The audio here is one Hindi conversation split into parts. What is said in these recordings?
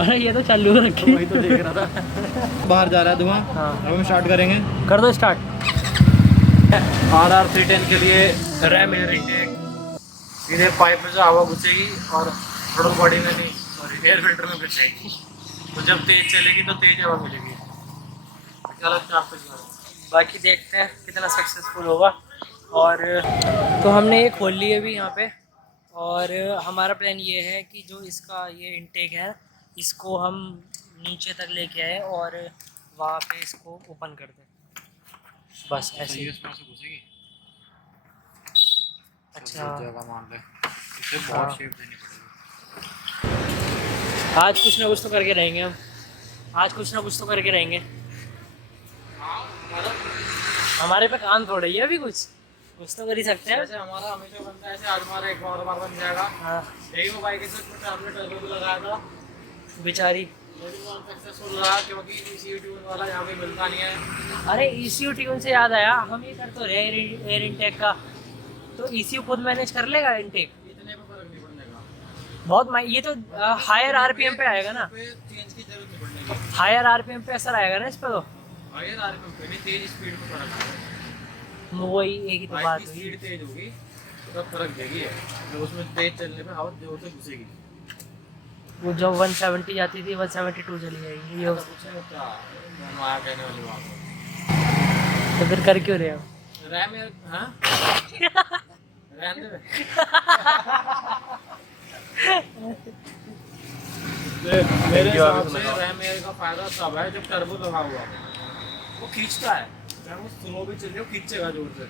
अरे ये तो चालू रखी। वही तो देख रहा था। बाहर जा रहा है धुआं। हाँ अब हम स्टार्ट करेंगे। कर दो स्टार्ट। RR310 के लिए रैम एयर इनटेक सीधे पाइप में से हवा घुसेगी और थ्रोटल बॉडी में नहीं, सॉरी, एयर फिल्टर में घुसेगी। तो जब तेज चलेगी तो तेज हवा मिलेगी। क्या लगता है आपको इस बारे में? बाकी देखते हैं कितना सक्सेसफुल होगा। और तो हमने ये खोल ली अभी यहाँ पे, और हमारा प्लान ये है कि जो इसका ये इनटेक है इसको हम नीचे तक लेके आए और वहाँ पे इसको ओपन कर दें, बस ऐसे ही। इसमें से घुसेगी। अच्छा जगह मान ले, इसे हाँ, बहुत शेप देनी पड़ेगी। आज कुछ ना कुछ तो करके रहेंगे हम, आज कुछ ना कुछ तो करके रहेंगे। हमारे पे काम थोड़ा ही है अभी, कुछ तो कर ही सकते हैं। जैसे हमारा हमेशा बनता है, ऐसे आज हमारा एक बार बन जाएगा। हाँ यही वो बाइक से हमने टर्बो भी लगाया था, बेचारी। ये भी बहुत सक्सेसफुल रहा क्योंकि ECU ट्यून वाला यहाँ पे मिलता नहीं है। अरे ECU ट्यून से याद आया, हम ये कर तो रहे एयर इनटेक का, तो ECU खुद मैनेज कर लेगा इनटेक। इतने में फर्क नहीं पड़ने का। बहुत ये तो हायर RPM पे आएगा ना, चेंज की जरूरत नहीं पड़ेगी। हायर RPM पे असर आएगा ना इस पे तो। हायर RPM पे नहीं, तेज स्पीड में फर्क आएगा। वही एक ही तो बाइक बात की हुई। स्पीड तेज होगी तो तब फर्क देगी है, तो उसमें तेज चलने पे हवा जोर से घुसेगी। वो जो 170 जाती थी 172 चली जाएगी, ये ऐसा कुछ नहीं होता, आया कहने वाली बात है। तो फिर कर क्यों रहे हो? रैम है, हाँ रैम दे। मेरे हिसाब से रैम एयर का फायदा तब है जब टर्बो लगा हुआ हो। वो खींचता है, चाहे वो स्लो भी चल रही हो खींचेगा जोर से।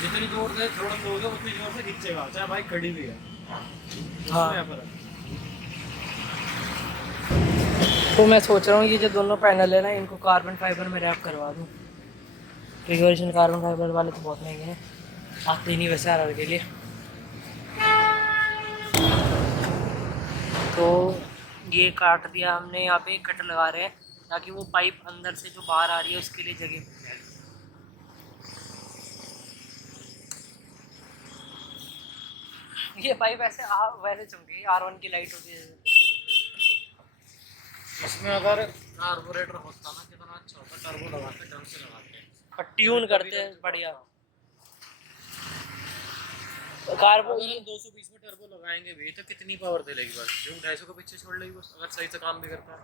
जितनी जोर से थ्रोटल दोगे उतनी जोर से खींचेगा, चाहे बाइक खड़ी भी है। हाँ। उसमें फर्क है। तो मैं सोच रहा हूँ ये जो दोनों पैनल है ना इनको कार्बन फाइबर में रैप करवा दूँ, रिवर्शन कार्बन फाइबर वाले तो बहुत महंगे हैं, आते ही नहीं वैसे RR के लिए। तो ये काट दिया हमने, यहाँ पे कट लगा रहे हैं ताकि वो पाइप अंदर से जो बाहर आ रही है उसके लिए जगह मिल जाए। ये पाइप ऐसे वैसे चमकेगी R1 की लाइट होती है। इसमें अगर कार्बोरेटर होता ना कितना अच्छा होता, टर्बो लगाते ढंग से लगाते। ट्यून करते हैं बढ़िया। कार्बो अगर हम 220 में टर्बो लगाएंगे भी तो कितनी पावर दे लेगी बस, जो 250 को पीछे छोड़ लेगी बस, अगर सही से काम भी करता है।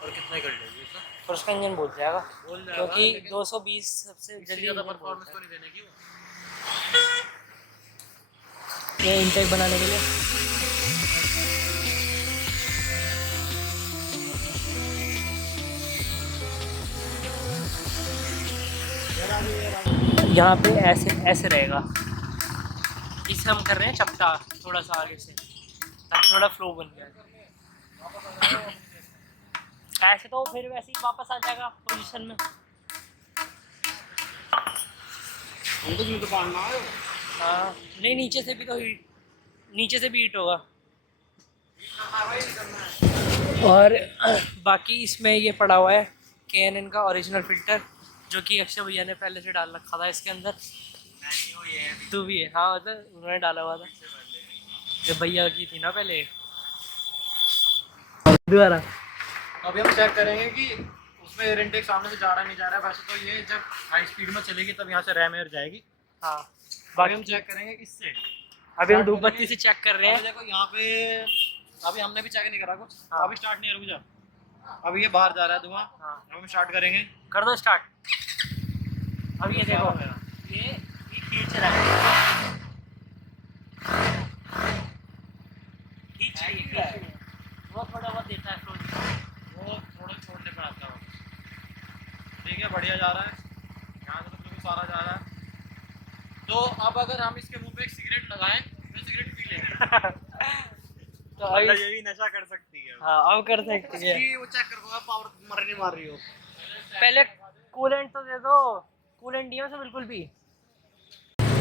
और कितना ही कर लेगी उसका, और उसका इंजन बोल जाएगा, बोल जाएगा, क्योंकि 220 सबसे जल्दी ज़्यादा इंजन परफॉर्मेंस बोलता तो नहीं देने की वो। है ये इनटेक बनाने के लिए। यहाँ पे ऐसे ऐसे रहेगा, इसे हम कर रहे हैं चपटा थोड़ा सा आगे से ताकि थोड़ा फ्लो बन जाए। ऐसे तो फिर वैसे ही वापस आ जाएगा पोजीशन में। तो पालना है। हाँ नहीं, नीचे से भी तो नीचे से भी हीट होगा। और बाकी इसमें ये पड़ा हुआ है KNN का ओरिजिनल फ़िल्टर, जो कि अक्षय भैया ने पहले से डाल रखा था इसके अंदर। तू भी है? हाँ मतलब उन्होंने डाला हुआ था, जो भैया की थी ना पहले। दोबारा अभी हम चेक करेंगे कि उसमें एयर इनटेक सामने से जा रहा नहीं जा रहा है। वैसे तो ये जब हाई स्पीड में चलेगी तब यहाँ से रैम एयर जाएगी। हाँ बाकी हम चेक करेंगे इससे। अभी हम धूप बत्ती से चेक कर रहे अभी हैं। देखो यहाँ पे, अभी हमने भी चेक नहीं करा कुछ। हाँ। अभी स्टार्ट नहीं, रुक जा। अभी ये बाहर जा रहा है धुआं। हाँ अब हम स्टार्ट करेंगे। कर दो स्टार्ट। अब ये देखो ये खींच रहा है, खींच रही है, वो थोड़ा बहुत देता है फ्लो, वो थोड़ा छोड़ने पर आता है। ठीक है, बढ़िया जा रहा है, यहाँ से तो बिल्कुल सारा जा रहा है। तो अब अगर हम इसके मुंह पे एक सिगरेट लगाएं तो सिगरेट पी लेंगे। तो अभी ये भी नशा कर सकती है। हाँ अब कर सकते हैं। वो चेक करो पावर मर नहीं मार रही हो। पहले कूलेंट तो दे दो, कूलेंट नहीं है उसमें बिल्कुल भी।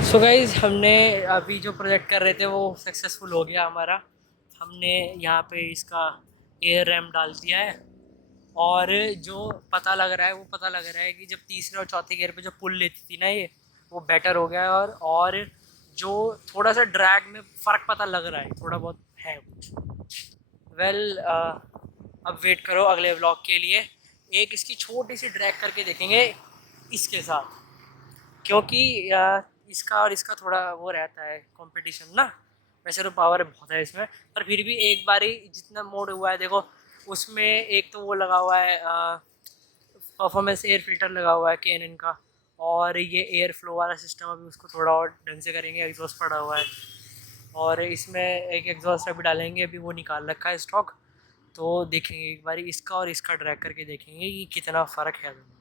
सो गाइज हमने अभी जो प्रोजेक्ट कर रहे थे वो सक्सेसफुल हो गया हमारा। हमने यहाँ पे इसका एयर रैम डाल दिया है, और जो पता लग रहा है वो पता लग रहा है कि जब तीसरे और चौथे गियर पे जो पुल लेती थी ना ये, वो बेटर हो गया है। और जो थोड़ा सा ड्रैग में फ़र्क पता लग रहा है, थोड़ा बहुत है कुछ। वेल अब वेट करो अगले व्लॉग के लिए। एक इसकी छोटी सी ड्रैग करके देखेंगे इसके साथ, क्योंकि इसका और इसका थोड़ा वो रहता है कंपटीशन ना। वैसे तो पावर बहुत है इसमें, पर फिर भी एक बारी जितना मोड हुआ है देखो, उसमें एक तो वो लगा हुआ है परफॉर्मेंस एयर फिल्टर लगा हुआ है कैनन का, और ये एयर फ्लो वाला सिस्टम अभी उसको थोड़ा और ढंग से करेंगे। एग्जॉस्ट पड़ा हुआ है और इसमें एक एग्जॉस्ट अभी डालेंगे, अभी वो निकाल रखा है स्टॉक। तो देखेंगे एक बारी इसका और इसका ड्रैग करके देखेंगे कि कितना फ़र्क है दोनों में।